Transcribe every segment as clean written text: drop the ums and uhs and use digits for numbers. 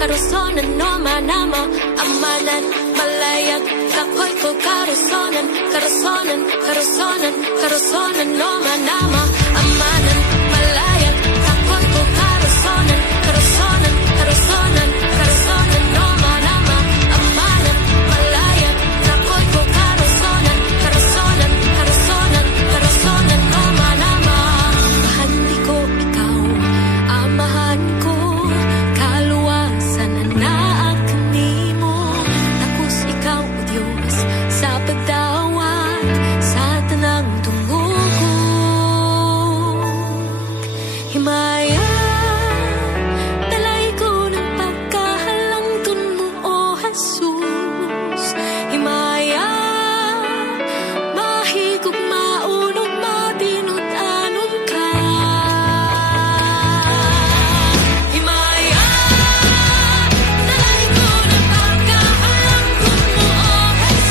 karosonan no manama amanan malayag kakoy ko karosonan karosonan karosonan karosonan no manama amanan malayag kakoy ko karosonan karosonan karosonan karosonan no manama amanan malayag kakoy ko karosonan karosonan karosonan karosonan no manama mahandi ko ikaw amahan ko kaluwasan na nimo tapos ikaw o Diyos sa pagdawat sa tanang tungugod himaya dalay ko ng pagkahalangton mo o Jesus himaya mahigop maunog mabinut-anon ka himaya dalay ko ng pagkahalangton mo o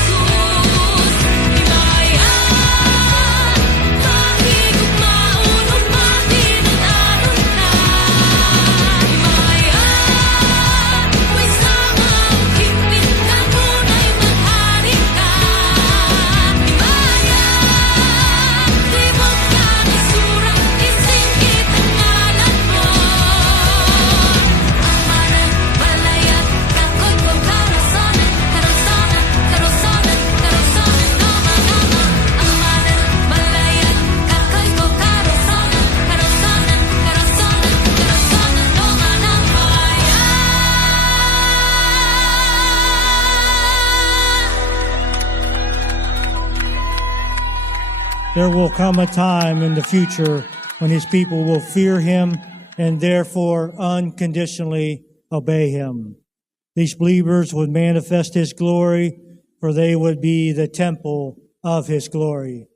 Jesus himaya mahigop maunog mabinut-anon ka himaya may samang higpit ka tunay maghari ka himaya libog ka isurang isingkit ang ngalan mo amanan malayag kakoy ko karosonan karosonan karosonan karosonan no manama amanan malayag kakoy ko karosonan karosonan karosonan karosonan no manama There will come a time in the future when his people will fear him and therefore unconditionally obey him. These believers would manifest his glory, for they would be the temple of his glory.